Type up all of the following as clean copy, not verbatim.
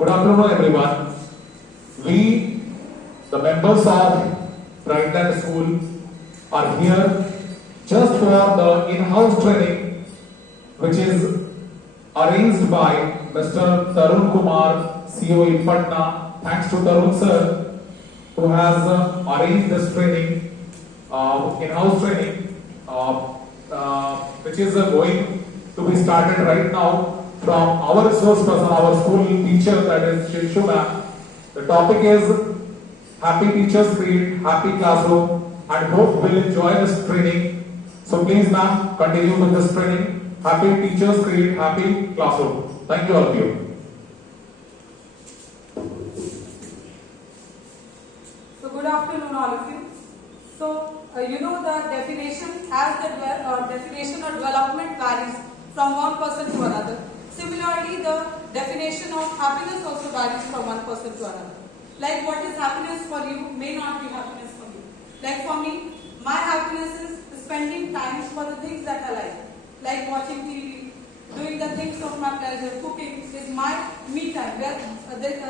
Good afternoon, everyone. We, the members of Brightland School, are here just for the in-house training, which is arranged by Mr. Tarun Kumar, COE Patna. Thanks to Tarun sir, who has arranged this training, in-house training, which is going to be started right now from our resource person, our school teacher, that is Shirshu ma'am. The topic is Happy Teachers Create Happy Classroom, and hope will enjoy this training. So please ma'am, continue with this training. Happy Teachers Create Happy Classroom. Thank you all of you. So good afternoon all of you. So you know the definition as the definition of development varies from one person to another. Similarly, the definition of happiness also varies from one person to another. Like what is happiness for you may not be happiness for you. Like for me, my happiness is spending time for the things that I like watching TV, doing the things of my pleasure, cooking is my me time, where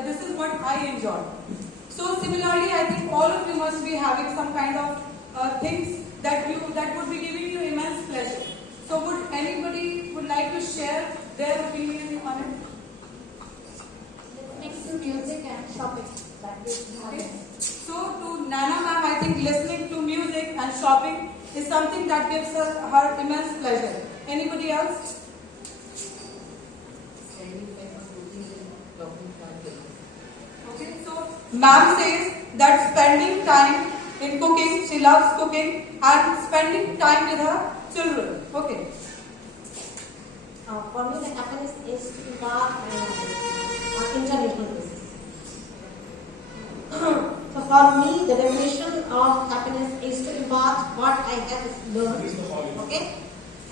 this is what I enjoy. So similarly, I think all of you must be having some kind of things that would be giving you immense pleasure. So would anybody like to share their opinion on it? Next to music and shopping. That is Okay. So to Nana ma'am, I think listening to music and shopping is something that gives her immense pleasure. Anybody else? Okay, so ma'am says that spending time in cooking, she loves cooking, and spending time with her children. Okay. For me, the happiness is the on international basis. So for me, the definition of happiness is to impart what I have learned. Okay.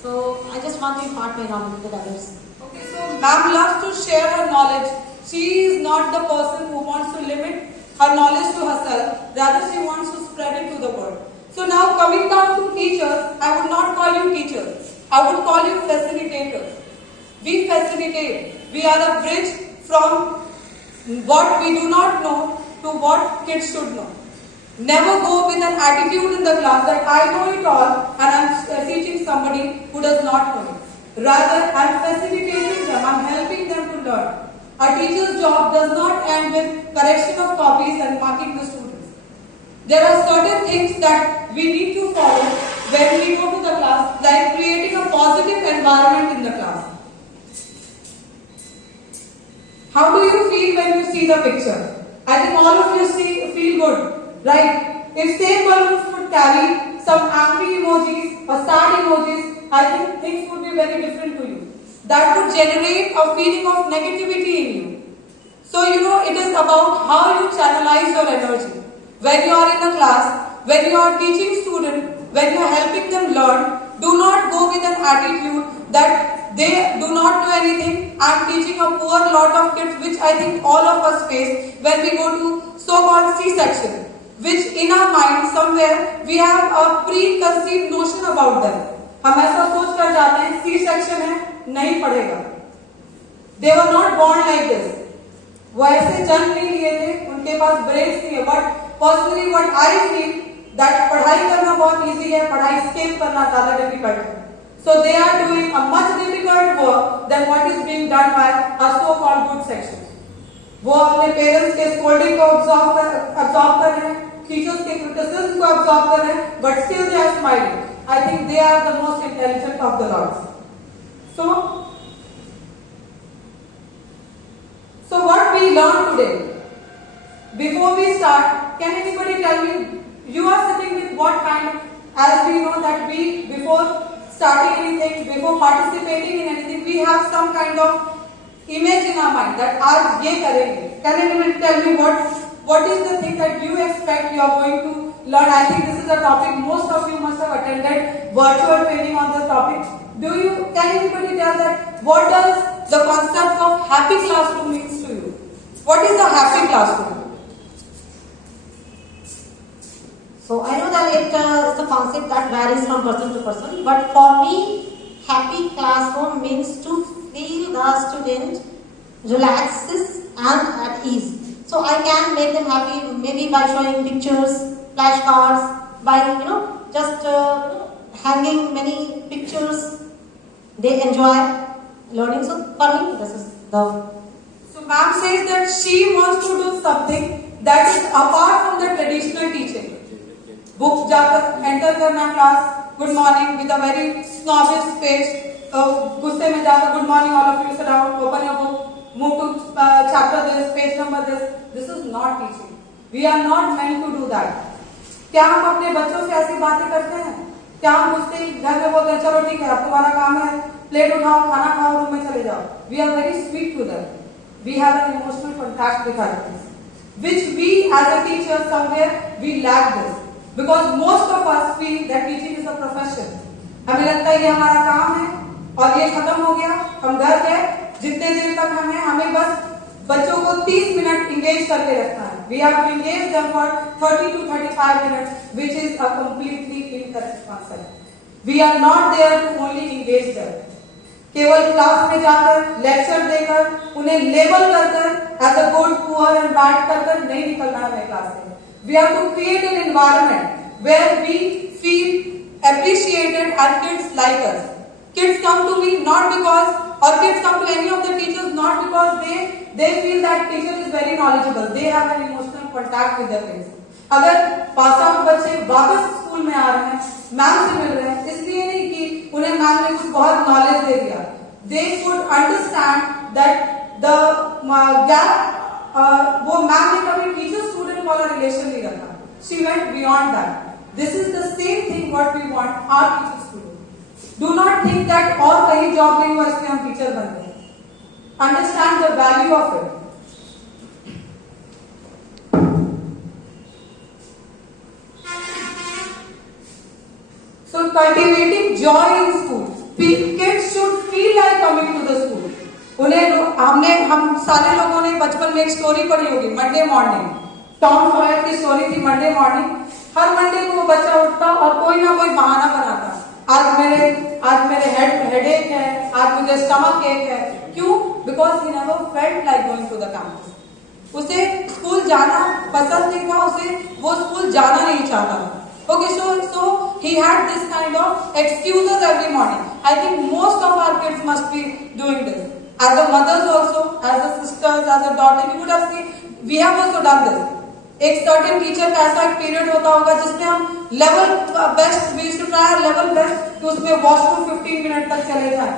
So I just want to impart my knowledge with others. Okay, so ma'am loves to share her knowledge. She is not the person who wants to limit her knowledge to herself. Rather, she wants to spread it to the world. So now coming down to teachers, I would not call you teachers. I would call you facilitators. We facilitate. We are a bridge from what we do not know to what kids should know. Never go with an attitude in the class that I know it all and I'm teaching somebody who does not know it. Rather, I'm facilitating them, I'm helping them to learn. A teacher's job does not end with correction of copies and marking the students. There are certain things that we need to follow when we go to the class, like creating a positive environment in the class. How do you feel when you see the picture? I think all of you feel good, right? If same balloons would carry some angry emojis or sad emojis, I think things would be very different to you. That would generate a feeling of negativity in you. So it is about how you channelize your energy. When you are in a class, when you are teaching students, when you are helping them learn, do not go with an attitude that they do not know anything. I am teaching a poor lot of kids, which I think all of us face when we go to so-called C-section, which in our mind somewhere we have a preconceived notion about them. हम ऐसा सोच कर जाते हैं C-section है, नहीं पढ़ेगा. They were not born like this. वो ऐसे जन्म नहीं लिए थे, उनके पास brains नहीं है. But personally, what I feel that पढ़ाई करना बहुत easy है, पढ़ाई skip करना ज़्यादा difficult है. So they are doing a much difficult work than what is being done by a so-called good section. वो अपने parents के scolding को absorb कर रहे हैं, teachers के criticism को absorb कर रहे हैं, but still they are smiling. I think they are the most intelligent of the lots. So what we learned today? Before we start, can anybody tell me, you are sitting with what kind of, as we know that we, before starting anything, before participating in anything, we have some kind of image in our mind that aaj ye karenge. Can anybody tell me what is the thing that you expect you are going to learn? I think this is a topic most of you must have attended virtual training on this topic. Can anybody tell that what does the concept of happy classroom means to you? What is a happy classroom? So I know that it is a concept that varies from person to person, but for me, happy classroom means to feel the student relaxes and at ease. So I can make them happy maybe by showing pictures, flashcards, by just hanging many pictures. They enjoy learning. So for me, this is the. So ma'am says that she wants to do something that is apart from the traditional teaching. Book जाकर enter करना class, good morning with a very snobbish face, गुस्से में जाकर good morning all of you sit down, open your book, move to chapter this, page number this. This is not teaching. We are not meant to do that. क्या हम अपने बच्चों से ऐसी बातें करते हैं? क्या हम उससे घर में बोलते हैं चलो ठीक है अब तुम्हारा काम है प्लेट उठाओ खाना खाओ रूम में चले जाओ? We are very sweet to them. We have an emotional contact with our kids, which we as a teacher somewhere we lack this, because most of us feel that teaching is a profession. हमें लगता है ये हमारा काम है और ये खत्म हो गया, हम घर गए, जितने देर तक हमें बस बच्चों को 30 मिनट इंगेज करके रखना है. We have to engage them for 30 to 35 minutes, which is a completely incorrect concept. We are not there to only engage them. केवल क्लास में जाकर लेक्चर देकर उन्हें लेबल कर as a good poor and bad कर नहीं निकलना है क्लास से. We have to create an environment where we feel appreciated and kids like us. Kids come to me not because, or kids come to any of the teachers not because they feel that teacher is very knowledgeable. They have an emotional contact with their kids. अगर pass out बच्चे वापस school में आ रहे हैं, ma'am से मिल रहे हैं, इसलिए नहीं कि उन्हें मैम ने कुछ बहुत नॉलेज दे दिया. They could understand that the gap, वो मैम ने कभी टीचर स्टूडेंट वाला रिलेशन नहीं रखा. She went beyond that. This is the same thing what we want our teachers to do. Do not think that और कहीं job नहीं हुआ इसलिए हम टीचर बन गए. Understand the value of it. So cultivating joy in school. Kids should feel like coming to the school. हम सारे लोगों ने बचपन में एक स्टोरी पढ़ी होगी, मंडे मॉर्निंग. टॉम सॉयर की स्टोरी थी मंडे मॉर्निंग. हर मंडे को वो बच्चा उठता और कोई ना कोई बहाना बनाता. आज मेरे हेडेक है, आज मुझे स्टमक एक है. क्यों? Because he never felt like going to the campus. उसे स्कूल जाना पसंद नहीं था, उसे वो स्कूल जाना नहीं चाहता था. Okay, so he had this kind of excuses every morning. I think most of our kids must be doing this. As a mothers also, as a sisters, as a daughter, you would have seen, we have also done this. एक certain teacher का ऐसा एक period होता होगा जिसमें हम level best, we used to try our level best कि उसमें washroom 15 मिनट तक चले जाए.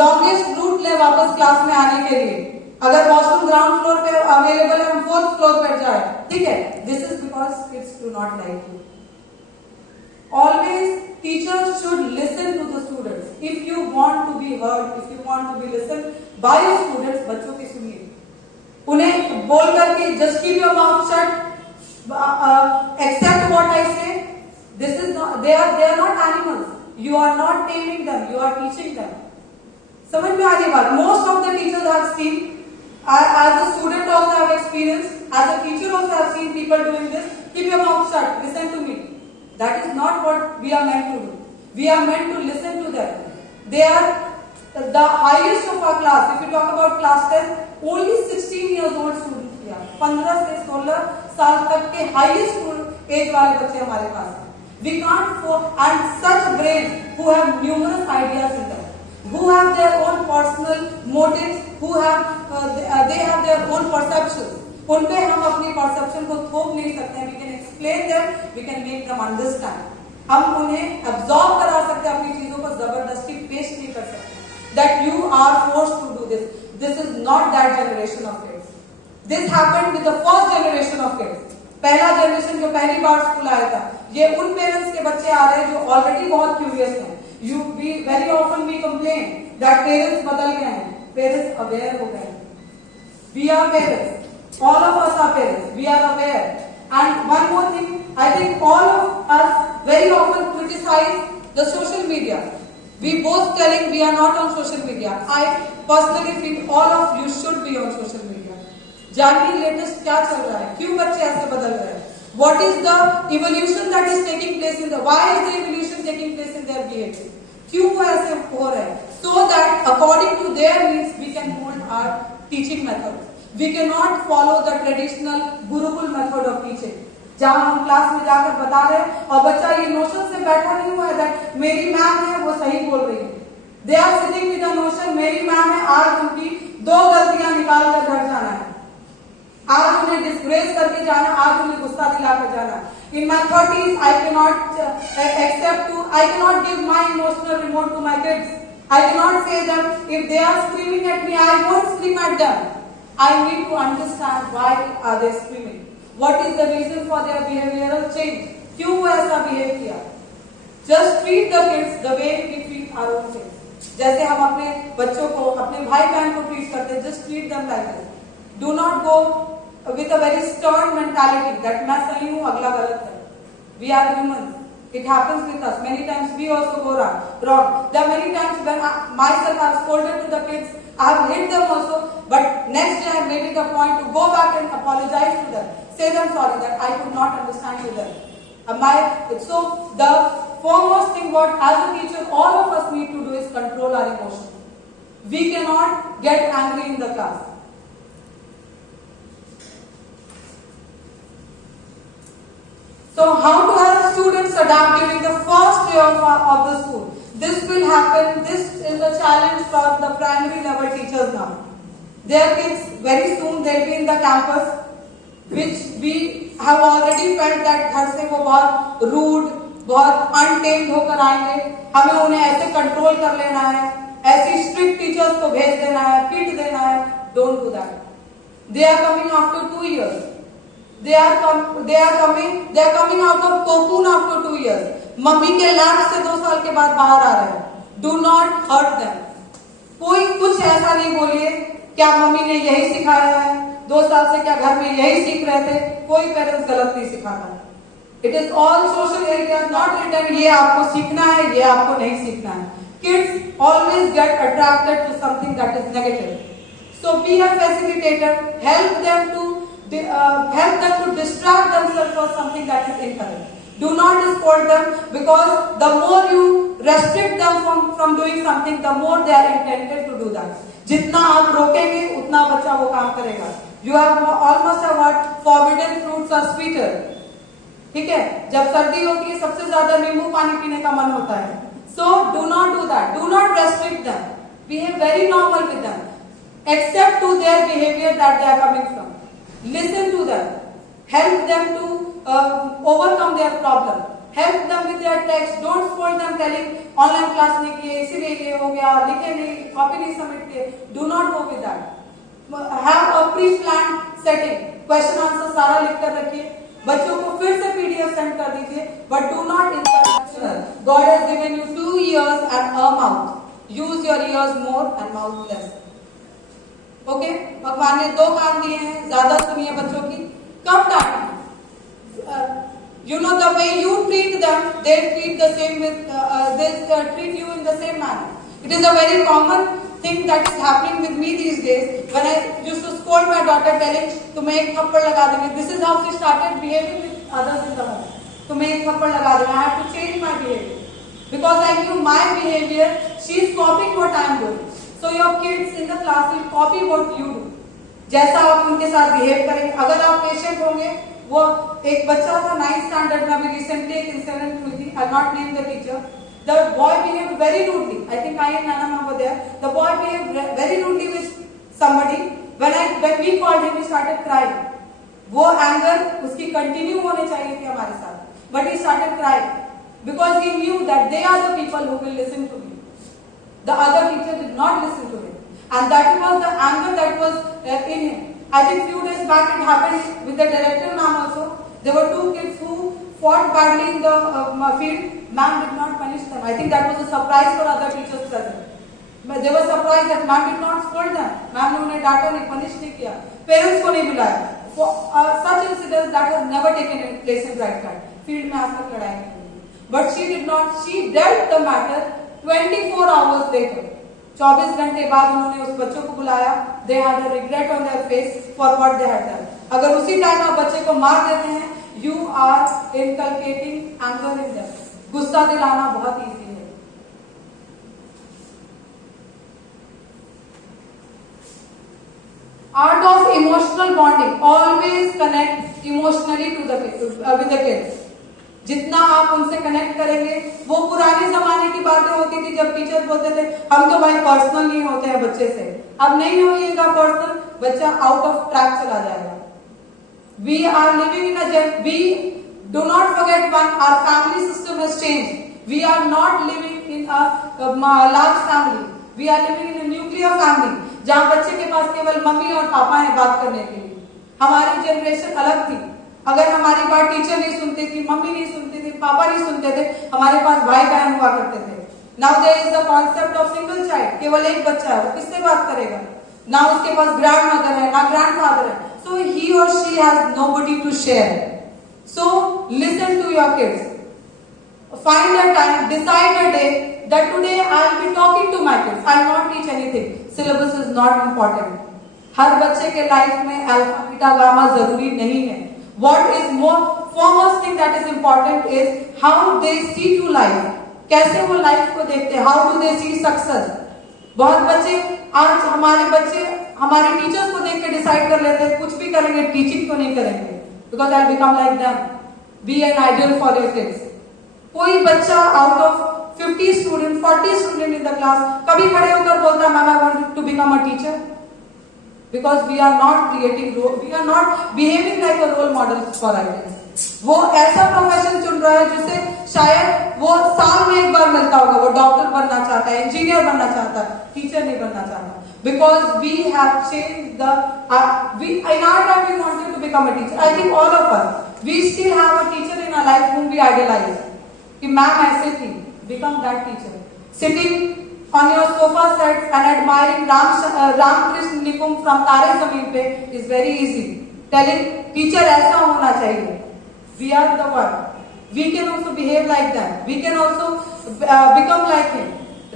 Longest route ले वापस क्लास में आने के लिए. अगर वॉशरूम ग्राउंड फ्लोर पे अवेलेबल है हम 4th फ्लोर पर जाए, ठीक है. This is because kids do not like you. Always teachers should listen to the students. If you want to be heard, if you want to be listened by your students, बच्चों की सुनिए. उन्हें बोल करके just keep your mouth shut, accept what I say. This is not, they are not animals. You are not taming them. You are teaching them. समझ में आ रही बात? Most of the teachers have seen, as a student also have experienced, as a teacher also have seen people doing this. Keep your mouth shut. Listen to me. That is not what we are meant to do. We are meant to listen to them. They are the highest of our class. If you talk about class 10, only 16 years old students here. 15 से 16 साल तक के highest age वाले बच्चे हमारे पास हैं. We can't and such brains who have numerous ideas in them, who have their own personal motives, who have they have their own perceptions. उन पे हम अपनी परसेप्शन को थोप नहीं सकते. We can explain them, we can make them understand. हम उन्हें absorb करा सकते हैं, अपनी चीजों को जबरदस्ती पेश नहीं कर सकते. That you are forced to do this. This is not that generation of kids. This happened with the first generation of kids. पहला जनरेशन जो पहली बार स्कूल आया था, ये उन पेरेंट्स के बच्चे आ रहे हैं जो ऑलरेडी बहुत क्यूरियस हैं. Very often we complain that parents बदल गए हैं. Parents aware हो गए हैं. We are parents. All of us are parents. We are aware. And one more thing, I think all of us very often criticize the social media. We both telling we are not on social media. I personally feel all of you should be on social media. जानिए latest क्या चल रहा है, क्यों बच्चे ऐसे बदल रहे हैं. What is the evolution that is taking place in the? Why is the evolution taking place in their behavior? क्यों वो ऐसे हो रहे हैं? So that according to their needs we can mold our teaching methods. We cannot follow the traditional Gurukul method of teaching. जहाँ हम class में जाकर बता रहे हैं और बच्चा ये नोशन से बैठा नहीं हुआ है that मेरी मैम है वो सही बोल रही है. They are sitting with the notion मेरी मैम है, आज उनकी 2 गलतियां निकाल कर घर जाना है, आज उन्हें डिस्ग्रेस करके जाना, आज उन्हें गुस्सा दिलाकर जाना. In my 30s, I cannot give my emotional remote to my kids. I cannot say them if they are screaming at me, I won't scream at them. I need to understand why are they screaming. What is the reason for their behavioral change? क्यों वो ऐसा behave किया? Just treat the kids the way we treat our own kids. जैसे हम अपने बच्चों को, अपने भाई बहन को treat करते हैं, just treat them like this. Do not go with a very stern mentality that मैं सही हूँ, अगला गलत है. We are humans. It happens with us. Many times we also go wrong. There are many times when myself I have scolded to the kids, I have hit them also, but next day I have made it a point to go back and apologize to them. Say them sorry that I could not understand you then. So the foremost thing what as a teacher all of us need to do is control our emotions. We cannot get angry in the class. So how to help students adapt during the first day of the school? This will happen, this is a challenge for the primary level teachers now. Their kids very soon they'll be in the campus, which we have already felt that घर से वो बहुत rude, बहुत untamed होकर आएंगे, हमें उन्हें ऐसे कंट्रोल कर लेना है, ऐसी strict teachers को भेज देना है, पीट देना है. Don't do that. They are coming after 2 years. They are coming out of cocoon after 2 years. Mummy के लैब से 2 साल के बाद बाहर आ रहे हैं. Do not hurt them. कोई कुछ ऐसा नहीं बोलिए क्या मम्मी ने यही सिखाया है, 2 साल से क्या घर में यही सीख रहे थे. कोई पेरेंट्स गलत नहीं सिखाता. It is all social areas not written ये आपको सीखना है, ये आपको नहीं सीखना है. Kids always get attracted to something that is negative. So be a facilitator. Help them to distract themselves for something that is incorrect. Do not scold them, because the more you restrict them from doing something, the more they are intended to do that. जितना आप रोकेंगे उतना बच्चा वो काम करेगा. You have almost have heard forbidden fruits are sweeter. ठीक है, जब सर्दी होती है सबसे ज्यादा नींबू पानी पीने का मन होता है. So do not do that. Do not restrict them. Behave very normal with them. Accept to their behavior that they are coming from. Listen to them. Help them to overcome their problem. Help them with their text. Don't scold them telling online class नहीं किए, इसीलिए ये हो गया, लिखे नहीं, copy नहीं submit किए. Do not go with that. Have a pre-planned setting. Question answer सारा लिख कर रखिए. बच्चों को फिर से PDF सेंड कर दीजिए. But do not interrupt. God has given you 2 ears and a mouth. Use your ears more and mouth less. Okay, भगवान ने 2 कान दिए हैं, ज्यादा सुनिए बच्चों की, कम डांटिए. You know the way you treat them, they treat the same with they treat you in the same manner. It is a very common thing that is happening with me these days. When I used to scold my daughter telling तुम्हें एक थप्पड़ लगा देंगे, this is how she started behaving with others in the home. तुम्हें एक थप्पड़ लगा देंगे. I have to change my behavior because I knew my behavior. She is copying what I am doing. So your kids in the class will copy what you do. जैसा आप उनके साथ behave करेंगे, अगर आप पेशेंट होंगे. वो एक बच्चा था 9th स्टैंडर्ड में, अभी रिसेंटली एक इंसिडेंट हुई थी. I not name the teacher. The boy behave very rudely. I think I and Nana ma'am were there. The boy behave very rudely with somebody. When we called him he started crying. वो anger उसकी continue होने चाहिए थी हमारे साथ, but he started crying because he knew that they are the people who will listen to me. The other teacher did not listen to him, and that was the anger that was in him. I think few days back it happened with the director ma'am also. There were 2 kids who fought badly in the field. Ma'am did not punish them. I think that was a surprise for other teachers present. They were surprised that ma'am did not scold them. Ma'am ने उन्हें डांटा नहीं, punish नहीं किया, parents को नहीं बुलाया. Such incidents that has never taken place in Bright Card. Field में आज तक लड़ाई नहीं हुई. But she did not. She dealt the matter 24 hours later. 24 घंटे बाद उन्होंने उस बच्चों को बुलाया. They had a regret on their face for what they had done. अगर उसी टाइम आप बच्चे को मार देते हैं, you are inculcating anger in them. गुस्सा दिलाना बहुत easy है. Art of emotional bonding. Always connect emotionally to the with the kids. जितना आप उनसे कनेक्ट करेंगे, वो पुराने जमाने की बातें होती थी जब टीचर बोलते थे हम तो भाई पर्सनल नहीं होते हैं बच्चे से, अब नहीं होइएगा पर्सनल, बच्चा आउट ऑफ ट्रैक चला जाएगा. We are living in we do not forget one, our family system has changed. We are not living in a large family. We are living in a nuclear family. जहाँ बच्चे के पास केवल mummy और पापा हैं बात करने के लिए. हमारी जनरेशन अलग थी. अगर हमारी बात टीचर नहीं सुनती थी, मम्मी नहीं सुनती थी, पापा नहीं सुनते थे, हमारे पास भाई बहन हुआ करते थे. Now there is the concept of single child. केवल एक बच्चा है, वो किससे बात करेगा? ना उसके पास grandmother है, ना grandfather है. So he or she has nobody to share. So listen to your kids. Find a time, decide a day that today I will be talking to my kids. I will not teach anything. Syllabus is not important. हर बच्चे के life में alpha beta gamma जरूरी नहीं है. What is more foremost thing that is important is how they see to life. कैसे वो life को देखते हैं. How do they see success? बहुत बच्चे आज हमारे बच्चे हमारे टीचर्स को देख के डिसाइड कर लेते हैं कुछ भी करेंगे, टीचिंग तो नहीं करेंगे. Because I'll become like them. Be an ideal for your kids. कोई बच्चा out of 50 students, 40 students in the class कभी खड़े होकर बोलता है ma'am I want to become a teacher. Because we are not creating, we are not behaving like a role model for ideas. वो ऐसा profession चुन रहा है जिसे शायद वो साल में एक बार मिलता होगा. वो डॉक्टर बनना चाहता है, इंजीनियर बनना चाहता है, टीचर नहीं बनना चाहता. Because we have changed the, in our time we wanted to become a teacher. I think all of us, we still have a teacher in our life whom we idolize. कि ma'am ऐसे थी, become that teacher. Sitting on your sofa set and admiring Ramkrishna Nikum from Tare Zameen Pe is very easy. Telling teacher ऐसा होना चाहिए. We are the one. We can also behave like that. We can also become like him.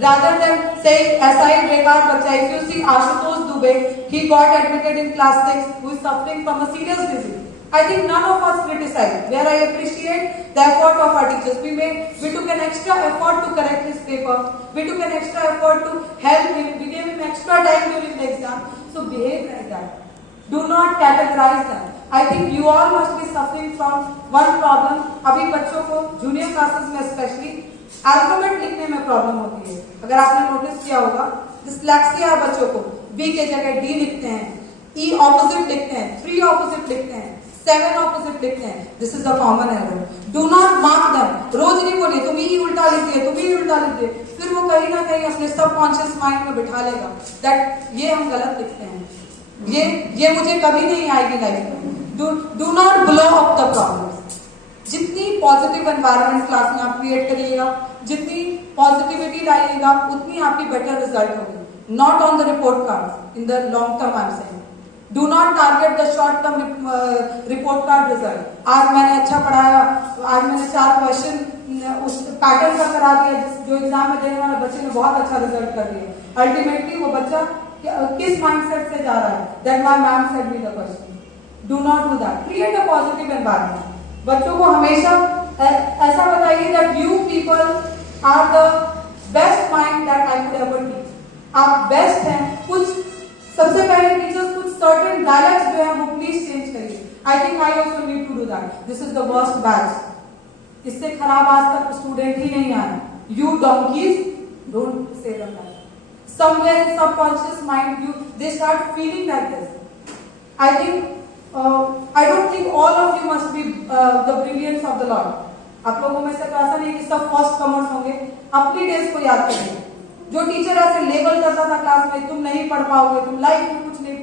Rather than saying ऐसा ही बेकार बच्चा. If you see Ashutosh Dubey, he got admitted in class 6 who is suffering from a serious disease. I think none of us criticize. Where I appreciate the effort of our teachers. We took an extra effort to correct his paper. We took an extra effort to help him. We gave him extra time during the exam. So behave like that. Do not categorize them. I think you all must be suffering from one problem. अभी बच्चों को junior classes में especially alphabet लिखने में problem होती है. अगर आपने नोटिस किया होगा, dyslexia बच्चों को B के जगह D लिखते हैं, E opposite लिखते हैं, 3 opposite लिखते हैं, 7 opposite लिखते हैं. This is a common error. Do not mark them. रोज नहीं बोलिए तुम ही उल्टा लिख दिए, तुम ही उल्टा लिख दिए. फिर वो कहीं ना कहीं अपने सबकॉन्शियस माइंड में बिठा लेगा that ये हम गलत लिखते हैं, ये मुझे कभी नहीं आएगी लाइफ में. Do not blow up the problems. जितनी पॉजिटिव एनवायरनमेंट क्लास में आप क्रिएट करिएगा, जितनी पॉजिटिविटी लाइएगा, उतनी आपकी बेटर रिजल्ट होगी. Not on the report cards. In the long term, I'm saying. Do not target the short term report card result. आज मैंने अच्छा पढ़ाया, आज मैंने 4 क्वेश्चन उस पैटर्न का करा दिया जो एग्जाम में देने वाले बच्चे ने बहुत अच्छा रिजल्ट कर दिया. अल्टीमेटली वो बच्चा किस माइंडसेट से जा रहा है? That my ma'am said me the question. Do not do that. Create a positive environment. बच्चों को हमेशा ऐसा बताइए that you people are the best mind that I could ever teach. आप बेस्ट हैं. कुछ सबसे पहले टीचर्स कुछ सर्टेन डायलॉग्स जो है वो प्लीज चेंज करिए. I think I also need to do that. This is the worst batch. इससे खराब आज तक स्टूडेंट ही नहीं आए. You donkeys don't say that. Somewhere in subconscious mind you they start feeling like this. I think I don't think all of you must be the brilliance of the lord. आप लोगों में से तो ऐसा नहीं कि सब फर्स्ट कमर्स होंगे. अपनी डेज को याद करिए. जो टीचर ऐसे लेबल करता था क्लास में, तुम नहीं पढ़ पाओगे, तुम लाइफ में कुछ नहीं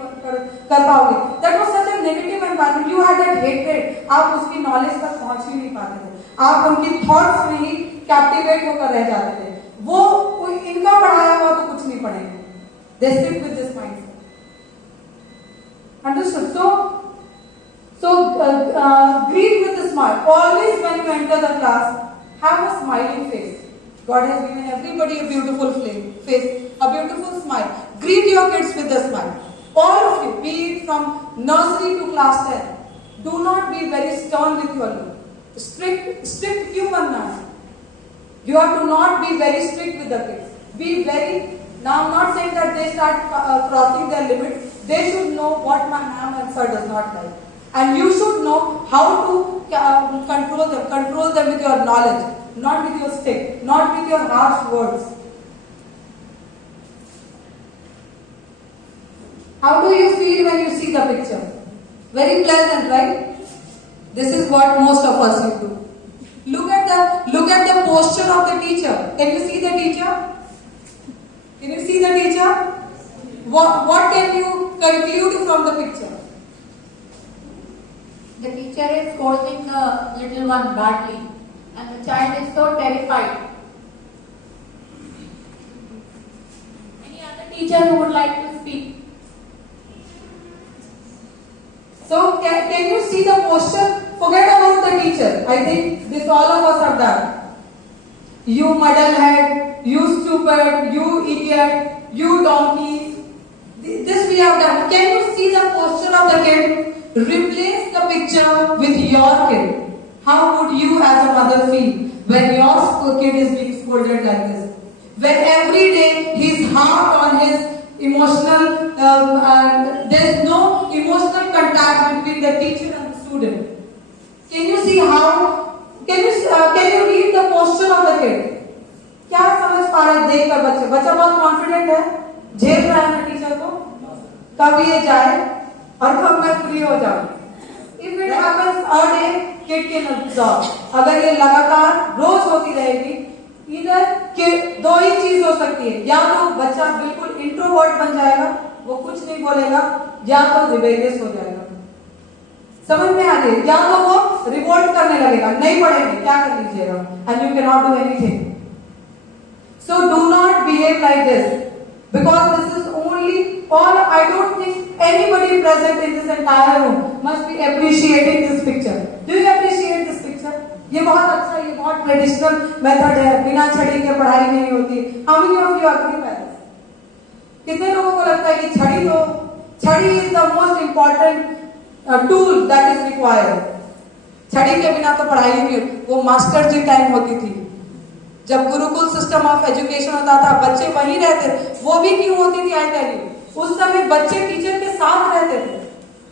कर पाओगे. That was such a negative environment. You had that hatred. आप उसकी नॉलेज तक पहुंच ही नहीं पाते थे. आप उनकी थॉट्स में ही कैप्टिवेट होकर रह जाते थे. वो कोई इनका पढ़ाया हुआ तो कुछ नहीं पढ़ेंगे. They sit with this mindset. Understood? So greet with a smile. Always when you enter the class, have a smiling face. God has given everybody a beautiful face, a beautiful smile. Greet your kids with a smile. All of you, be it from nursery to class 10. Do not be very stern with your look. Strict क्यों बनना है? You have to not be very strict with the kids. Be very. Now I'm not saying that they start crossing their limits. they should know what my ma'am and sir does not like. And you should know how to control them with your knowledge, not with your stick, not with your harsh words. How do you feel when you see the picture? Very pleasant, right? This is what most of us you do. Look at the posture of the teacher. Can you see the teacher? Can you see the teacher? What can you conclude from the picture? The teacher is scolding the little one badly, and the child is so terrified. Any other teacher who would like to speak? So can you see the posture? Forget about the teacher. I think this all of us have done. You muddlehead, you stupid, you idiot, you donkeys. This we have done. Can you see the posture of the kid? Replace the picture with your kid. How would you as a mother feel when your kid is being scolded like this? When every day he's hard on his emotional, there's no emotional contact between the teacher and the student. Can you see how? Can you read the posture of the kid? क्या समझ पा रहे देख कर बच्चा बहुत confident है, झेल रहा है ना टीचर को, कब ये जाए और कब मैं फ्री हो जाऊं. If it happens a day, kid can absorb. अगर ये लगातार रोज होती रहेगी, इधर दो ही चीज हो सकती है, या तो बच्चा बिल्कुल इंट्रोवर्ट बन जाएगा, वो कुछ नहीं बोलेगा, या तो रिबेलियस हो जाएगा. समझ में आ रही है? या तो वो रिवोल्ट करने लगेगा, नहीं पढ़ेंगे, क्या कर लीजिएगा, and you cannot do anything. So do not behave like this, because this is only all. I don't think anybody present in this entire room must be appreciating this picture. Do you appreciate this picture? ये बहुत अच्छा, ये बहुत traditional method है, बिना छड़ी के पढ़ाई नहीं होती. How many of you agree with this? कितने लोगों को लगता है कि छड़ी is the most important tool that is required. छड़ी के बिना तो पढ़ाई नहीं. वो मास्टर जी टाइम होती थी, जब गुरुकुल सिस्टम ऑफ एजुकेशन होता था, बच्चे वहीं रहते. वो भी क्यों होती थी? आई टेल यू, उस समय बच्चे टीचर के साथ रहते थे.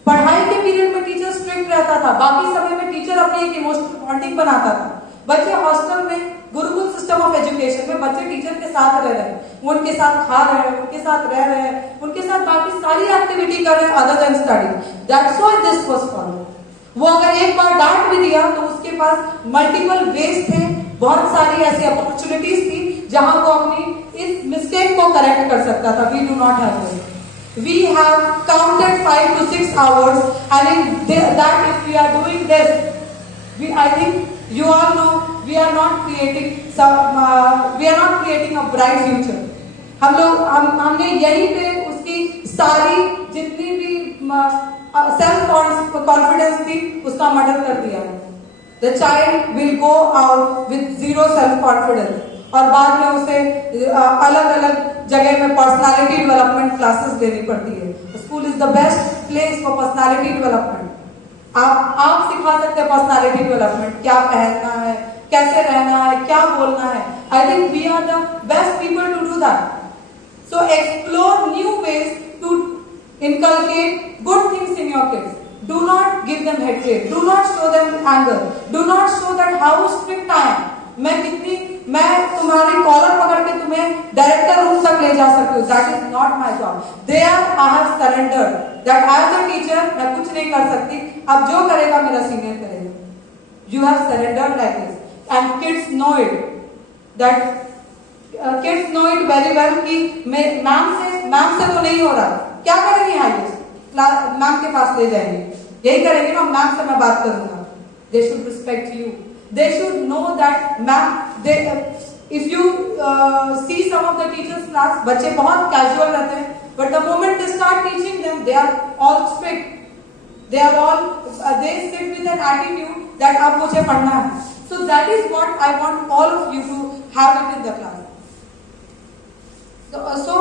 पढ़ाई के पीरियड में टीचर स्ट्रिक्ट रहता था, बाकी समय में टीचर अपनी एक इमोशनल बॉन्डिंग बनाता था. बच्चे हॉस्टल में, गुरुकुल सिस्टम ऑफ एजुकेशन में बच्चे टीचर के साथ रह रहे हैं, वो उनके साथ खा रहे हैं, उनके साथ रह रहे हैं, उनके साथ बाकी सारी एक्टिविटी कर रहे हैं other than study. That's why this was follow. वो अगर एक बार डांट भी दिया तो उसके पास मल्टीपल वेज थे, बहुत सारी ऐसी अपॉर्चुनिटीज थी जहां वो अपनी इस मिस्टेक को करेक्ट कर सकता था. We do not have this. We have counted 5 to 6 hours, and in that if we are doing this, I think you all know we are not creating a bright future. हमने यहीं पे उसकी सारी जितनी भी सेल्फ कॉन्फिडेंस थी उसका murder कर दिया. The child will go out with zero self confidence, और बाद में उसे अलग अलग जगह में पर्सनालिटी डेवलपमेंट क्लासेस देनी पड़ती है. School is the best place for personality development. आप सिखा सकते हैं पर्सनालिटी डेवलपमेंट, क्या पहनना है, कैसे रहना है, क्या बोलना है. I think we are the best people to do that. So explore new ways to inculcate good things in your kids. Do not give them hatred. Do not show them anger. Do not show that how strict I am. मैं तुम्हारी collar पकड़ के तुम्हें director room तक ले जा सकती हूँ. That is not my job. There I have surrendered. That as a teacher मैं कुछ नहीं कर सकती. अब जो करेगा मेरा सीनियर करेगा. You have surrendered like this, and kids know it. That kids know it very well कि मैम से तो नहीं हो रहा. क्या करेंगे? हाईएस्ट मैम के पास ले जाएंगे, यही करेंगे ना, मैम से मैं बात करूंगा. They should respect you. They should know that ma'am, if you see some of the teachers class, बच्चे बहुत कैजुअल रहते हैं, but the moment they start teaching them, they are all strict. they sit with an attitude that अब मुझे पढ़ना है. So that is what I want all of you to have it in the class. So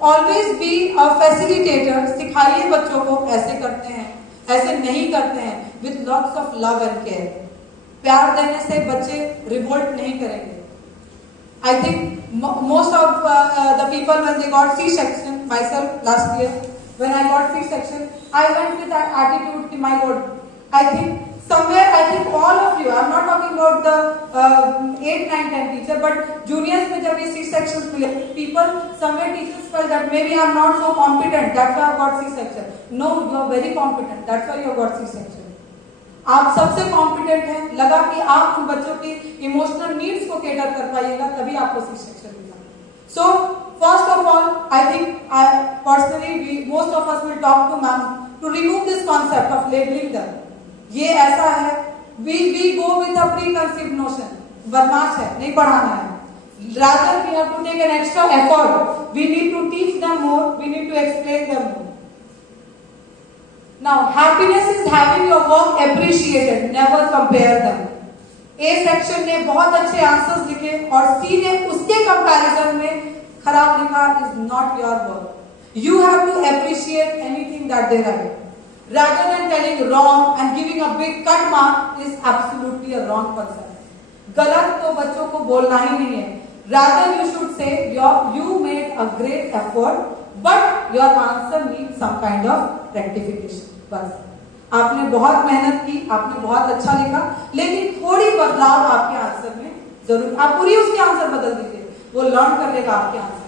always be a facilitator. सिखाइए बच्चों को ऐसे करते हैं, ऐसे नहीं करते हैं, with lots of love and care. प्यार देने से बच्चे रिवोल्ट नहीं करेंगे. I think most of the people when they got C-section, myself last year, when I got C-section, I went with that attitude to my God. I think somewhere, I think all of you, I'm not talking about the 8, 9, 10 teacher, but juniors में जब ये C-sections मिले, people, somewhere teachers felt that maybe I'm not so competent, that's why I got C-section. No, you are very competent, that's why you got C-section. आप सबसे competent हैं, लगा कि आप उन बच्चों की इमोशनल नीड्स को केटर कर पाइएगा, तभी आपको C-section मिला. So first of all, I think personally most of us will talk to ma'am to remove this concept of labeling them. ये ऐसा है, we go with a preconceived notion, बदमाश है, नहीं पढ़ाना है. Rather we have to take an extra effort. We need to teach them more. We need to explain them more. Now, happiness is having your work appreciated. Never compare them. A section ने बहुत अच्छे answers लिखे और C ने उसके comparison में खराब लिखा. Is not your work. You have to appreciate anything that they write. Rather than telling wrong and giving a big cut mark is absolutely a wrong concept. गलत तो बच्चों को बोलना ही नहीं है. Rather you should say you made a great effort, but your answer needs some kind of rectification. बस आपने बहुत मेहनत की, आपने बहुत अच्छा लिखा, लेकिन थोड़ी बदलाव आपके आंसर में जरूर. आप पूरी उसके आंसर बदल दीजिए, वो लर्न कर लेगा आपके answer.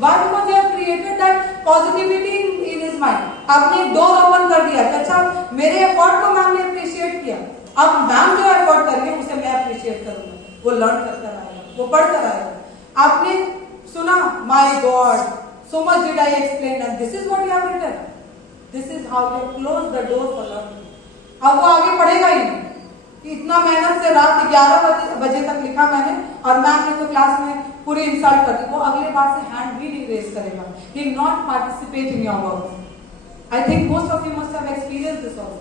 Why? Because you have created that positivity in his mind. आपने डोर ओपन कर दिया कि अच्छा मेरे एफर्ट को मैम ने अप्रिशिएट किया, अब मैम जो एफर्ट कर रही है उसे मैं अप्रिशिएट करूंगा. वो लर्न करता रहेगा, वो पढ़ता रहेगा. आपने सुना, my God, so much did I explain and this is what you have written. This is how you close the door for learning. अब वो आगे पढ़ेगा ही नहीं कि इतना मेहनत से रात 11 बजे तक लिखा मैंने और मैम ने तो क्लास में पूरी इंसल्ट कर दी. वो अगले बार से हैंड भी नहीं रेज करेगा. He will not participate in your work. I think most of you must have experienced this also.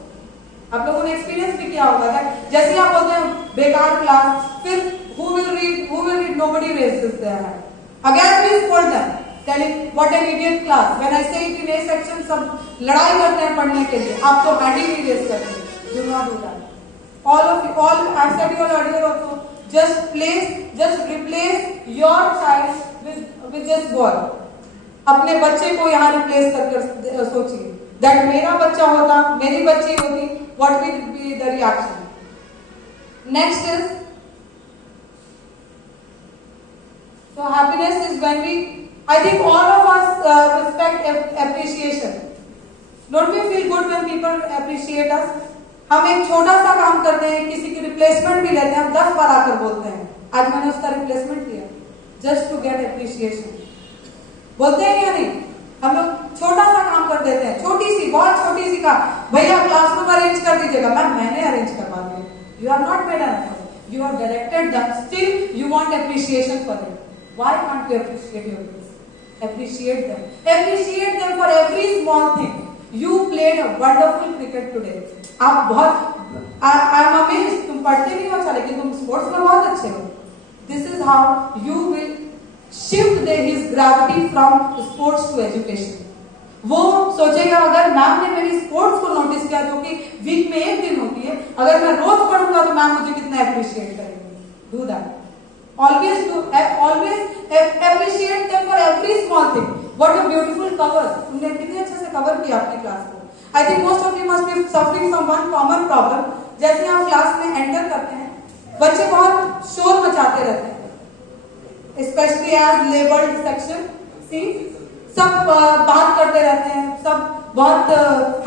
आप लोगों ने एक्सपीरियंस भी किया होगा that जैसे आप बोलते हैं बेकार क्लास, फिर who will read, nobody raises their hand. Again please scold them, telling what an idiot class. When I say it in A section, सब लड़ाई करते हैं पढ़ने के लिए, आप तो हैंड ही नहीं रेज करते. Do not do that. All of you, I've said you all earlier also, just replace your child with this boy. अपने बच्चे को यहाँ रिप्लेस कर सोचिए. That मेरा बच्चा होता, मेरी बच्ची होती, what will be the reaction? Next is, so happiness is when I think all of us respect appreciation. Don't we feel good when people appreciate us? हम एक छोटा सा काम करते हैं, किसी की रिप्लेसमेंट भी लेते हैं, हम 10 बार आकर बोलते हैं आज मैंने उसका रिप्लेसमेंट किया, जस्ट टू गेट एप्रिसिएशन. बोलते हैं या नहीं? हम लोग छोटा सा काम कर देते हैं, बहुत छोटी सी काम, भैया क्लासरूम अरेंज कर दीजिएगा. मैम मैंने अरेंज करवा दिया. You are not made an effort, you are directed that, still you want appreciation for it. Why can't you appreciate your kids? Appreciate them for every small thing. You played a wonderful cricket today. आप बहुत, I am amazed, तुम पढ़ते नहीं हो अच्छा, लेकिन तुम sports में बहुत अच्छे हो. This is how you will shift his gravity from sports to education. वो सोचेगा अगर मैम ने मेरी स्पोर्ट्स को नोटिस किया जो कि वीक में एक दिन होती है, अगर मैं रोज पढ़ूंगा तो मैम मुझे कितना अप्रिशिएट करेंगे. Do that. Always appreciate them for every small thing. What a beautiful cover. तुमने कितने अच्छे से कवर किया अपनी क्लास को. I think most of you must be suffering from one common problem. जैसे आप क्लास में एंटर करते हैं, बच्चे बहुत शोर मचाते रहते हैं, especially as labeled section. See, सब बात करते रहते हैं, सब बहुत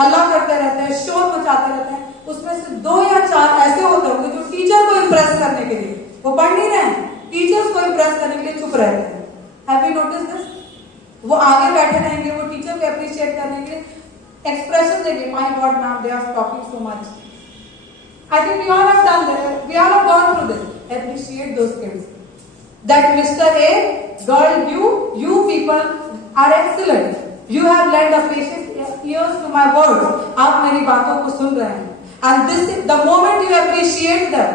हल्ला करते रहते हैं, शोर मचाते रहते हैं. उसमें से 2 या 4 ऐसे होते होंगे जो टीचर को इम्प्रेस करने के लिए, वो पढ़ नहीं रहे हैं, टीचर्स को इम्प्रेस करने के लिए चुप रहते हैं. Have you noticed this? वो आगे बैठे रहेंगे, वो टीचर को अप्रिशिएट करने के लिए एक्सप्रेशन देंगे. My God ma'am, they are talking so much. I think we all have done that. We all have gone through this. Appreciate those kids. That Mr. A, girl, you people are excellent. You have lent a patient ears to my words. आप मेरी बातों को सुन रहे हैं. And this, the moment you appreciate them,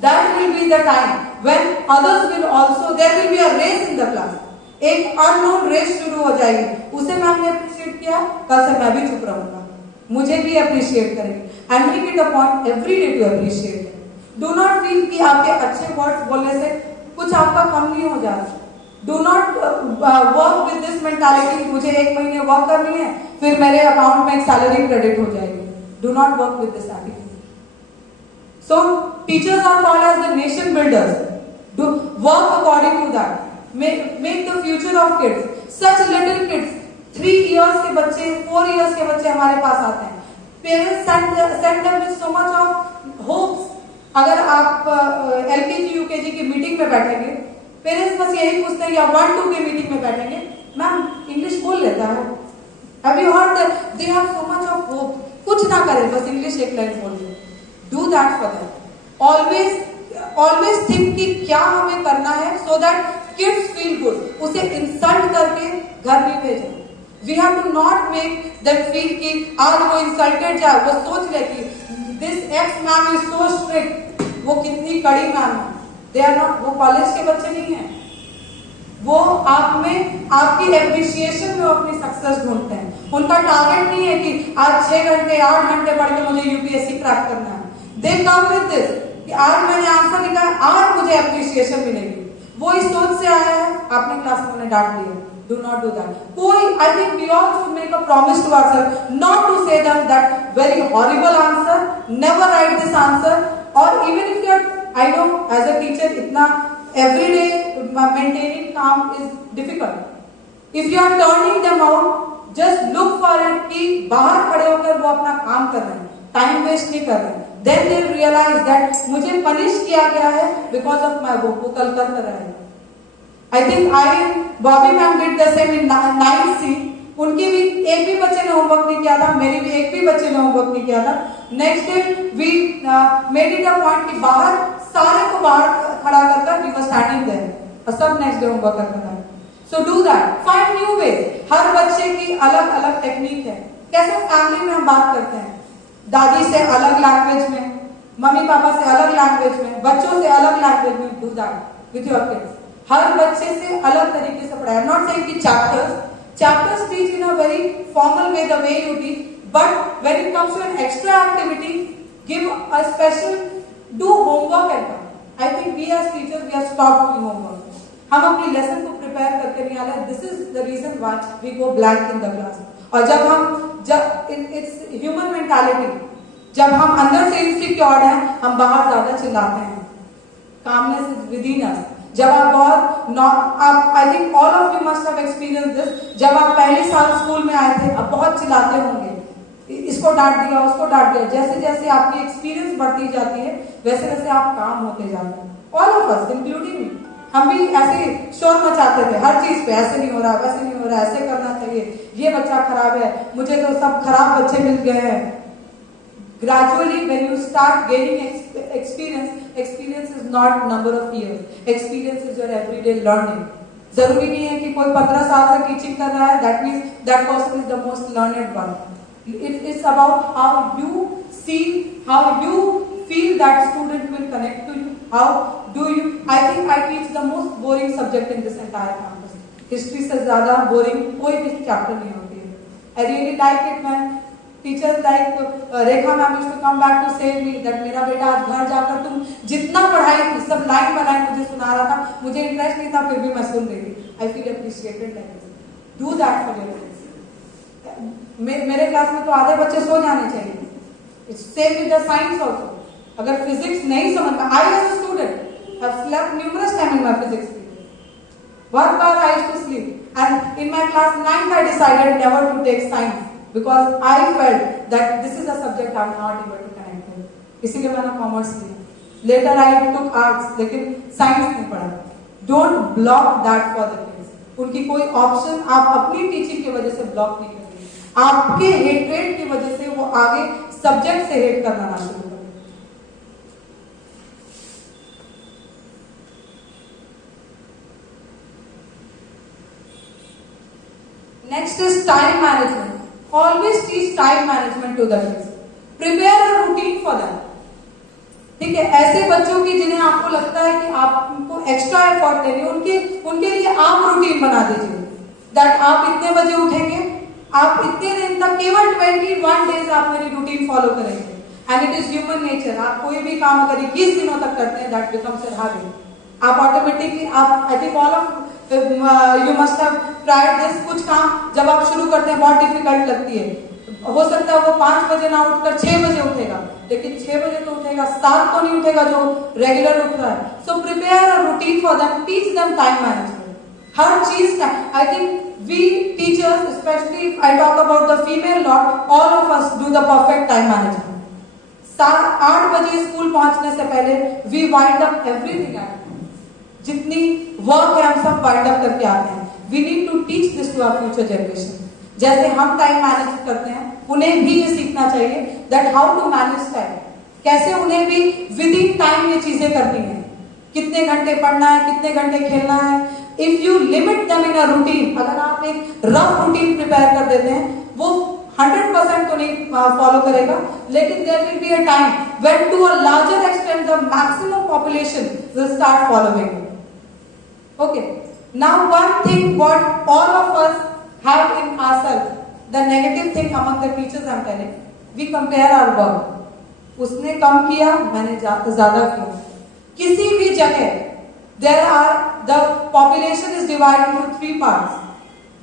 that will be the time when others will also, there will be a race in the class. एक unknown race शुरू हो जाएगी. उसे मैम ने अप्रिशिएट किया, कल से मैं भी चुप रहूंगा, मुझे भी अप्रिशिएट करेंगे. And make it a point every day to appreciate. Do not feel कि आपके अच्छे वर्ड्स बोलने से कुछ आपका कम नहीं हो जा रहा. Do not work with this mentality, मुझे 1 महीने वर्क करनी है फिर मेरे अकाउंट में एक सैलरी क्रेडिट हो जाएगी. Do not work with this attitude. So teachers are called as the nation builders. Do work according to that. Make the future of kids. Such little kids, 3 years के बच्चे, 4 years के बच्चे हमारे पास आते हैं. Parents send them with so much of hopes. अगर आप LKG UKG की मीटिंग में बैठेंगे, पेरेंट्स बस यही पूछते हैं, या 1-2 की मीटिंग में बैठेंगे, मैम इंग्लिश बोल लेता है. Have you heard that they have so much of hope? कुछ ना करें, बस इंग्लिश एक लाइन बोल दो. Do that for them. Always think कि क्या हमें करना है so that kids feel good. उसे इंसल्ट करके घर नहीं भेजें. We have to not make them feel कि आज वो इंसल्टेड जाए, वो सोच ले कि this ex ma'am is so strict, वो कितनी कड़ी मैम है. They are not, वो कॉलेज के बच्चे नहीं हैं. वो आप में आपकी एप्रिसिएशन में अपनी सक्सेस ढूंढते हैं. उनका टारगेट नहीं है कि आज 6 घंटे 8 घंटे पढ़ के मुझे यूपीएससी क्रैक करना है. They come with this कि आज मैंने आंसर लिखा है, आज मुझे एप्रिसिएशन मिलेगी. वो इस सोच से आया है, आपने क्लास में उन्हें डांट दिया. Do not do that. कोई, I think we all should make a promise to ourselves not to say them that very horrible answer, never write this answer. और even if you are, I know as a teacher इतना everyday maintaining काम is difficult. If you are turning them out, just look for it कि बाहर खड़े होकर वो अपना काम कर रहे हैं, टाइम वेस्ट नहीं कर रहे हैं. Then they realize that मुझे पनिश किया गया है because of my work. वो कल कर रहा है. I think Bobby ma'am did the same in 9C. उनकी भी एक भी बच्चे ने होमवर्क नहीं किया था, मेरी भी एक भी बच्चे ने होमवर्क नहीं किया था. Next day we made it a point कि बाहर सारे को बाहर खड़ा कर we were standing there. और सब नेक्स्ट डे होमवर्क करते हैं. So do that. Find new ways. हर बच्चे की अलग अलग टेक्निक है. कैसे फैमिली में हम बात करते हैं, दादी से अलग लैंग्वेज में, मम्मी पापा से अलग लैंग्वेज में, बच्चों से अलग लैंग्वेज में. Do that with your kids. हर बच्चे से अलग तरीके से पढ़ाएं. नॉट सेइंग कि chapters teach in a very formal way, the way you teach, but when it comes to an extra activity, give a special, do homework at that. I think we as teachers we have stopped doing homework. हम अपनी lesson को prepare करके नहीं आ रहे. This is the reason why we go blank in the class. और जब it's human mentality, जब हम अंदर से इनसिक्योर्ड हैं, हम बाहर ज्यादा चिल्लाते हैं. कामनेस इज विद इन अस. जब आप बहुत, I think all of you must have experience this. जब आप पहले साल स्कूल में आए थे, आप बहुत चिल्लाते होंगे, इसको डांट दिया, उसको डांट दिया. जैसे जैसे आपकी एक्सपीरियंस बढ़ती जाती है, वैसे वैसे आप काम होते जाते हैं. All of us including me. हम भी ऐसे शोर मचाते थे हर चीज पे, ऐसे नहीं हो रहा, वैसे नहीं हो रहा, ऐसे करना चाहिए, ये बच्चा खराब है, मुझे तो सब खराब बच्चे मिल गए हैं. Gradually, when you start gaining experience is not number of years. Experience is your everyday learning. जरूरी नहीं है कि कोई 15 साल से टीचिंग कर रहा है, that means that person is the most learned one. It's about how you see, how you feel that student will connect to you. How do you? I think I teach the most boring subject in this entire campus. History से ज़्यादा boring कोई भी chapter नहीं होती है. I really like it when teachers like Rekha ma'am used to come back to say me that मेरा बेटा आज घर जाकर तुम जितना पढ़ाई थी सब लाइन बाय लाइन मुझे सुना रहा था, मुझे इंटरेस्ट नहीं था फिर भी मैं सुन रही थी. I feel appreciated like this. Do that for your kids. मेरे क्लास में तो आधे बच्चे सो जाने चाहिए. It's same with the science also. अगर फिजिक्स नहीं समझ में, I as a student have slept numerous times in my physics period. One hour I used to sleep, and in my class 9th I decided never to take science because I felt that this is a subject I'm not able to connect with. इसीलिए मैंने commerce लिया. Later I took arts, लेकिन science नहीं पढ़ा. Don't block that for the kids. उनकी कोई option आप अपनी टीचिंग की वजह से ब्लॉक नहीं करिए. आपके हेटरेट की वजह से वो आगे सब्जेक्ट से हेट करना ना शुरू करें. Next is time management. Always teach time management to the kids. Prepare a routine for them. ठीक है, ऐसे बच्चों की जिन्हें आपको लगता है कि आपको एक्स्ट्रा एफर्ट देनी है, उनके लिए आप रूटीन बना दीजिए. दैट आप इतने बजे उठेंगे, आप इतने दिन तक केवल 21 डेज आप मेरी रूटीन फॉलो करेंगे. And it is human nature. आप कोई भी काम अगर 21 दिनों तक करते हैं, दैट बिकम्स योर हैबिट. आप ऑटोमेटिकली, आप I think all of you must have tried this. कुछ काम जब आप शुरू करते हैं बहुत डिफिकल्ट लगती है, हो सकता है वो 5 बजे ना उठकर 6 बजे उठेगा, लेकिन 6 बजे तो उठेगा, 7 तो नहीं उठेगा जो रेगुलर उठ रहा है। So prepare a routine for them, teach them time management. हर चीज का I think we teachers, especially if I talk about the female lot, all of us do the perfect time management. 8 बजे school पहुंचने से पहले we wind up everything at home. जितनी work है हम सब वाइंड अप करके आते हैं। We need to teach this to our future generation. जैसे हम टाइम मैनेज करते हैं, उन्हें भी ये सीखना चाहिए that how to manage time. कैसे उन्हें भी विद इन टाइम ये चीजें करनी है, कितने घंटे पढ़ना है, कितने घंटे खेलना है। If you limit them in a routine, अगर आप एक रफ रूटीन प्रिपेयर कर देते हैं, वो 100% तो नहीं फॉलो करेगा, लेकिन there will be a time when to a larger extent the maximum population will start following. Okay, now one thing what all of us have in ourself, the negative thing among the teachers I am telling, we compare our work. उसने कम किया, मैंने ज्यादा किया। किसी भी जगह there are the population is divided into 3 parts.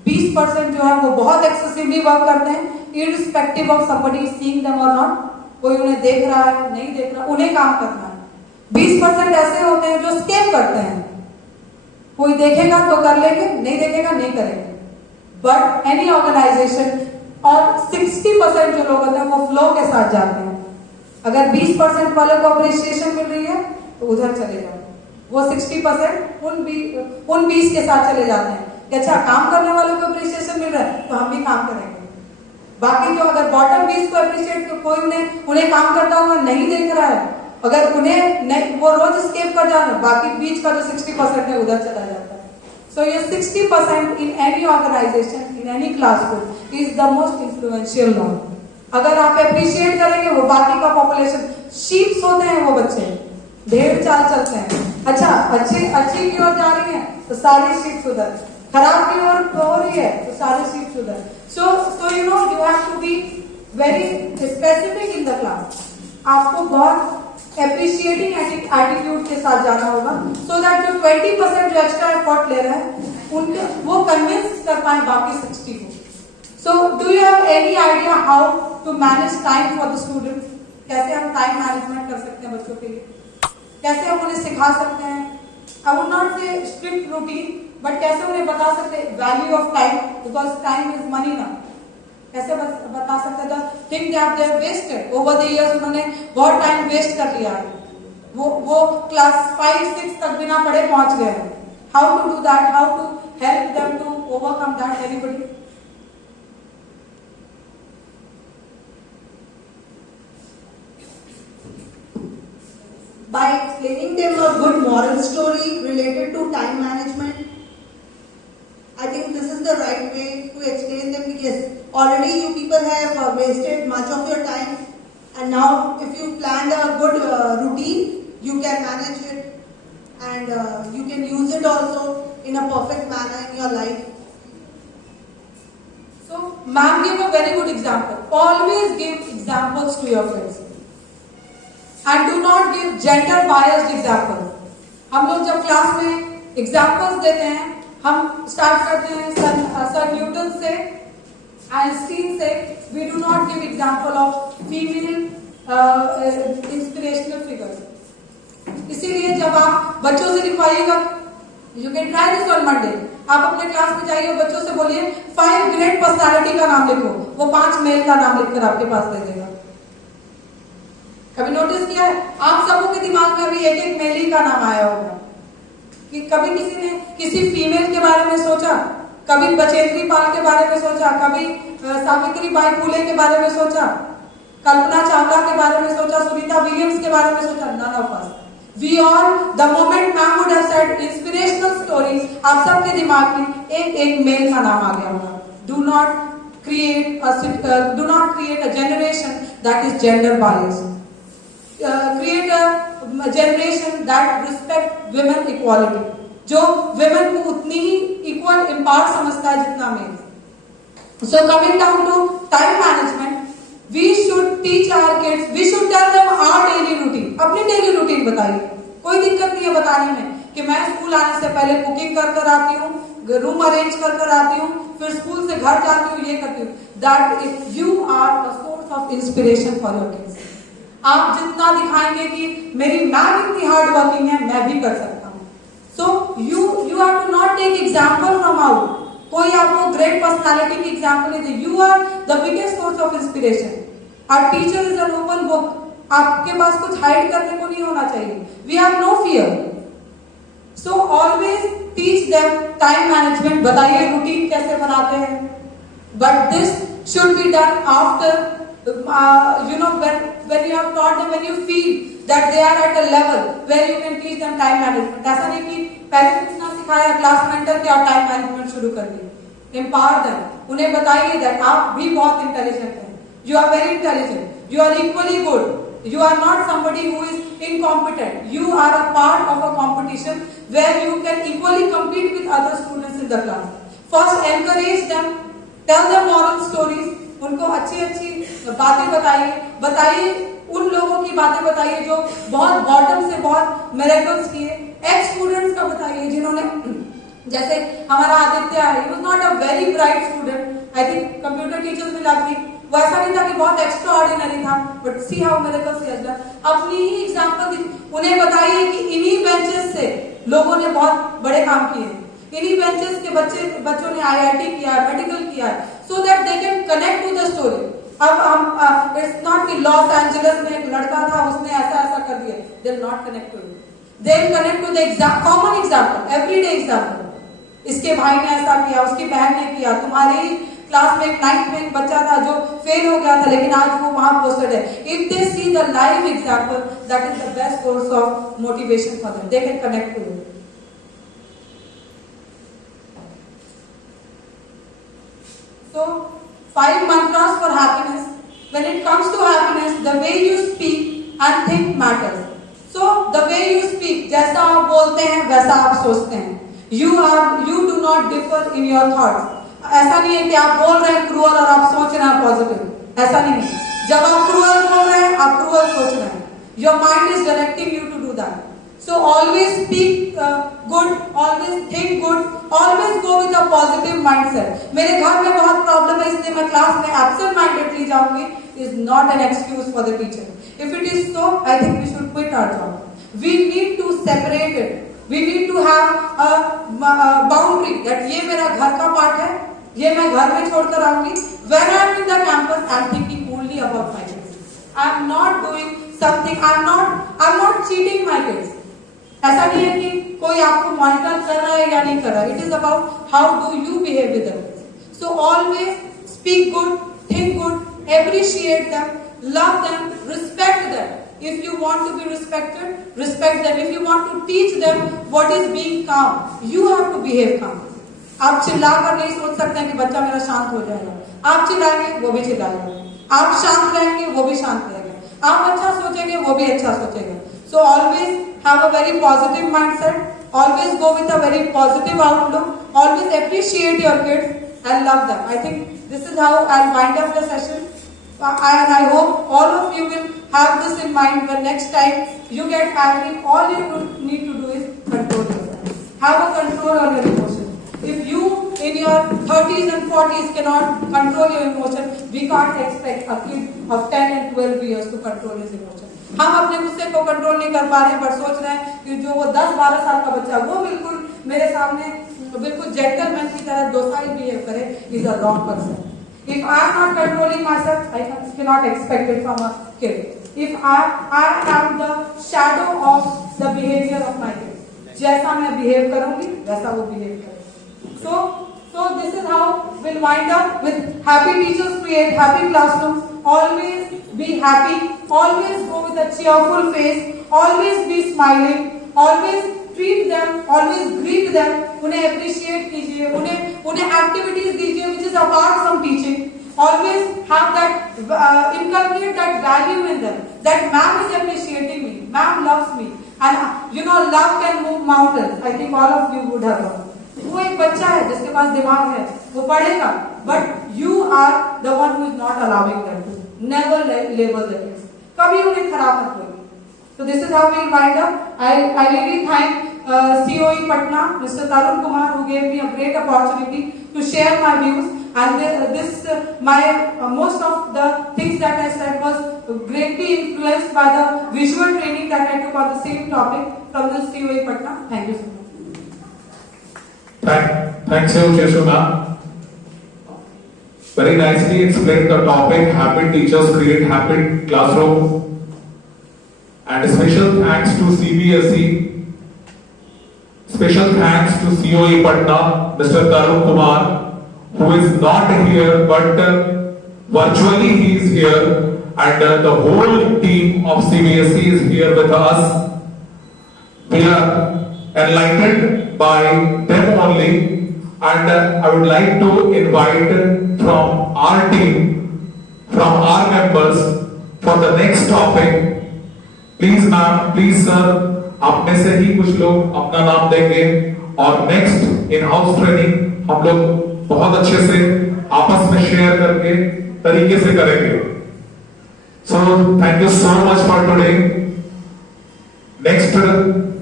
20% जो है वो बहुत excessively work करते हैं, irrespective of somebody is seeing them or not. कोई उन्हें देख रहा है नहीं देख रहा, उन्हें काम करना है। 20% ऐसे होते हैं जो escape करते हैं, कोई देखेगा तो कर लेंगे, नहीं देखेगा नहीं करेंगे। But any organization और 60% जो लोग होते हैं वो flow के साथ जाते हैं। अगर 20% वाले को appreciation मिल रही है तो उधर चले जाओ, वो 60% उन 20 के साथ चले जाते हैं कि अच्छा काम करने वालों को अप्रिसिएशन मिल रहा है तो हम भी काम करेंगे। बाकी जो अगर बॉटम 20 को अप्रिशिएट, तो कोई उन्हें काम करता हुआ नहीं देख रहा है, अगर उन्हें नहीं, वो रोज स्केप कर जाना, बाकी बीच का जो 60% है उधर चला जाता है। सो ये 60% in any organization, in any classroom is the most influential non. अगर आप अप्रिशिएट करेंगे, वो बाकी का पॉपुलेशन, शीप्स होते हैं वो बच्चे, ढेर चाल चलते हैं। अच्छा अच्छी की ओर जा रही है तो सारी शीट्स उधर, खराब की ओर हो रही है तो सारी शीट्स उधर। So you know you have to be very specific in the class. आपको बहुत एप्रिशिएटिंग एटीट्यूड के साथ जाना होगा, सो दैट जो 20% जो एक्स्ट्रा एफर्ट ले रहे हैं उनके वो कन्विंस कर पाए बाकी 60 को। So do you have any idea how to manage time for the students? कैसे हम टाइम मैनेजमेंट कर सकते हैं बच्चों के लिए, कैसे हम उन्हें सिखा सकते हैं? I would not say strict routine, but कैसे उन्हें बता सकते हैं value of time, because time is money ना। कैसे बता सकते हैं? Think that they wasted over the years, उन्होंने बहुत टाइम वेस्ट कर लिया है, वो क्लास 5-6 तक बिना पढ़े पहुंच गए हैं। How to do that? How to help them to overcome that? Anybody? By explaining them a good moral story related to time management. I think this is the right way to explain them. Yes, already you people have wasted much of your time, and now if you planned a good routine, you can manage it, and you can use it also in a perfect manner in your life. So, ma'am gave a very good example. Always give examples to your friends. And do not give gender biased example. हम लोग जब class में examples देते हैं, हम start करते हैं sir Newton से, आइंस्टीन से। We do not give example of female inspirational figures. इसीलिए जब आप बच्चों से लिखवाइएगा, you can try this on Monday, आप अपने क्लास में जाइए, बच्चों से बोलिए 5 ग्रेट पर्सनालिटी का नाम लिखो, वो 5 मेल का नाम लिखकर आपके पास दे देगा। कभी नोटिस किया है? आप सबों के दिमाग में अभी एक मेल ही का नाम आया होगा कि कभी किसी ने किसी फीमेल के बारे में सोचा, कभी बचेंद्री पाल के बारे में सोचा, कभी सावित्री बाई फुले के बारे में सोचा, कल्पना चावला के बारे में सोचा, सुनीता विलियम्स के बारे में सोचा? None of us. We all the moment ma'am would have said inspirational stories, आप सबके दिमाग में एक मेल का नाम आ गया होगा। Do not create a generation that is gender biased. Create a generation that respect women equality, जो women को उतनी ही equal impact समझता है जितना male। So coming down to time management, we should teach our kids, we should tell them our daily routine। अपनी daily routine बताइए, कोई दिक्कत नहीं है बताने में कि मैं स्कूल आने से पहले कुकिंग कर कर आती हूँ, रूम अरेंज कर कर आती हूँ, फिर स्कूल से घर जाती हूँ, ये करती हूँ. That if you are a source of inspiration for your kids. आप जितना दिखाएंगे कि मेरी मैम इतनी हार्ड वर्किंग है, मैं भी कर सकता हूँ. So you have to not take example from out. कोई आपको ग्रेट पर्सनालिटी की एग्जाम्पल नहीं दे. You are the biggest source of inspiration. Our teacher is an open book. आपके पास कुछ हाइड करने को नहीं होना चाहिए. We have no fear. So always teach them time management. बताइए रूटीन कैसे बनाते हैं. But this should be done after when you have taught them, when you feel that they are at a level where you can teach them time management. ऐसा नहीं कि पहले कुछ ना सिखाया, क्लास में एंटर किया और टाइम मैनेजमेंट शुरू कर दिया. Empower them. उन्हें बताइए that आप भी बहुत इंटेलिजेंट हैं. You are very intelligent. You are equally good. You are not somebody who is incompetent. You are a part of a competition where you can equally compete with other students in the class. First, encourage them. Tell them moral stories. उनको अच्छी अच्छी बातें बताइए उन लोगों की बातें बताइए जो बहुत बॉटम से बहुत मिरेकल्स किए. एक्स स्टूडेंट्स का बताइए जिन्होंने, जैसे हमारा आदित्य है, he was not a very bright student. I think computer teachers will agree. वो ऐसा नहीं था कि बहुत एक्स्ट्रा ऑर्डिनरी था, but see how miracles he has done. अपनी ही एग्जांपल दी. उन्हें बताइए कि इन्हीं बेंचेस से लोगों ने बहुत बड़े काम किए. इन्हीं बेंचेस के बच्चों ने IIT किया है, मेडिकल किया है, so that they can connect to the story. अब हम इट्स नॉट कि लॉस एंजलिस में एक लड़का था, उसने ऐसा ऐसा कर दिया. They will not connect to it. They will connect to the common example, everyday example. इसके भाई ने ऐसा किया, उसकी बहन ने किया. तुम्हारे ही क्लास में एक 9th में एक बच्चा था जो फेल हो गया था, लेकिन आज वो वहां पोस्टेड है. If they see the live example, that is the best source of motivation for them. They can connect to it. So, 5 mantras for happiness. When it comes to happiness, the way you speak and think matters. So, the way you speak, जैसा आप बोलते हैं वैसा आप सोचते हैं. You do not differ in your thoughts. ऐसा नहीं है कि आप बोल रहे हैं क्रूअल और आप सोच रहे हैं पॉजिटिव. ऐसा नहीं है. जब आप क्रूअल बोल रहे हैं, आप क्रूअल सोच रहे हैं. Your mind is directing you to do that. So always speak good, always think good, always go with a positive mindset. मेरे घर में बहुत प्रॉब्लम है इसलिए मैं क्लास में absent mindedly जाऊंगी is not an excuse for the teacher. If it is so, I think we should quit our job. We need to separate it. We need to have a boundary that ये मेरा घर का part है, ये मैं घर में छोड़कर आऊंगी. When I am in the campus, I am thinking only about my kids. I am not doing something. I am not cheating my kids. ऐसा नहीं है कि कोई आपको मॉनिटर कर रहा है या नहीं कर रहा है. It is about how do you behave with them. So always speak good, think good, appreciate them, love them, respect them. If you want to be respected, respect them. If you want to teach them what is being calm, you have to behave calm. आप चिल्लाकर नहीं सोच सकते हैं कि बच्चा मेरा शांत हो जाएगा. आप चिल्लाएंगे वो भी चिल्लाएगा. आप शांत रहेंगे वो भी शांत रहेगा. आप अच्छा सोचेंगे वो भी अच्छा सोचेगा. So always have a very positive mindset. Always go with a very positive outlook. Always appreciate your kids and love them. I think this is how I'll wind up the session. And I hope all of you will have this in mind when next time you get angry, all you need to do is control yourself. Have a control on your emotion. If you in your 30s and 40s cannot control your emotion, we can't expect a kid of 10 and 12 years to control his emotion. हम अपने गुस्से को control नहीं कर पा रहे हैं, but सोच रहे हैं कि जो वो 10-12 साल का बच्चा वो बिल्कुल मेरे सामने बिल्कुल जेंटलमैन की तरह docile behave करे, is a wrong person. If I am not controlling myself, I cannot expect it from a kid. If I am the shadow of the behavior of my kid, जैसा मैं behave करूंगी वैसा वो behave करेगा. So this is how we'll wind up with happy teachers create happy classrooms. Always be happy. Always go with a cheerful face. Always be smiling. Always treat them. Always greet them. उन्हें appreciate कीजिए. उन्हें activities दीजिए which is apart from teaching. Always have that inculcate that value in them. That ma'am is appreciating me. Ma'am loves me. And love can move mountains. I think all of you would have heard. वो एक बच्चा है जिसके पास दिमाग है, वो पढ़ेगा, but you are the one who is not allowing them to. Never label the kids. कभी उन्हें खराब मत बोलिए. So this is how we wind up. I really thank COE Patna, Mr. Tarun Kumar, who gave me a great opportunity to share my views. And most of the things that I said was greatly influenced by the visual training that I took on the same topic from the COE Patna. Thank you so much. Thanks, Sheshu ma'am. Very nicely explained the topic. Happy teachers create happy classroom. And special thanks to CBSE. Special thanks to COE Patna, Mr. Tarun Kumar, who is not here but virtually he is here, and the whole team of CBSE is here with us. We are enlightened by them only, and I would like to invite from our team, from our members, for the next topic. Please ma'am, please sir, आप में से ही कुछ लोग अपना नाम देंगे और next in house training हम लोग बहुत अच्छे से आपस में शेयर करके तरीके से करेंगे. So thank you so much for today. Next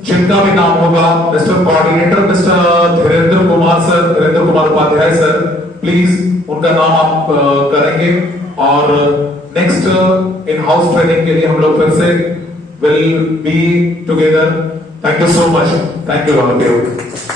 जिनका भी नाम होगा, mister coordinator mister Dhirendra Kumar sir, Dhirendra Kumar Upadhyay sir, please उनका नाम आप करेंगे. और नेक्स्ट इन हाउस ट्रेनिंग के लिए हम लोग फिर से will be together. Thank you so much. Thank you all of you.